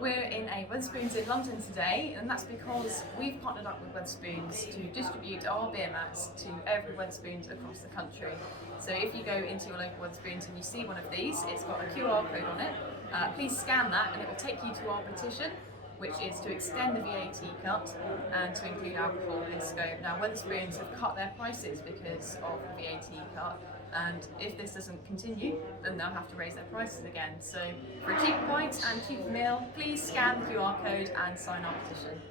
We're in a Wetherspoons in London today, and that's because we've partnered up with Wetherspoons to distribute our beer mats to every Wetherspoons across the country. So if you go into your local Wetherspoons and you see one of these, it's got a QR code on it. Please scan that and it will take you to our petition, which is to extend the VAT cut and to include alcohol in scope. Now, Wetherspoons have cut their prices because of the VAT cut, and if this doesn't continue, then they'll have to raise their prices again. So for a cheaper pint and cheaper meal, please scan the QR code and sign our petition.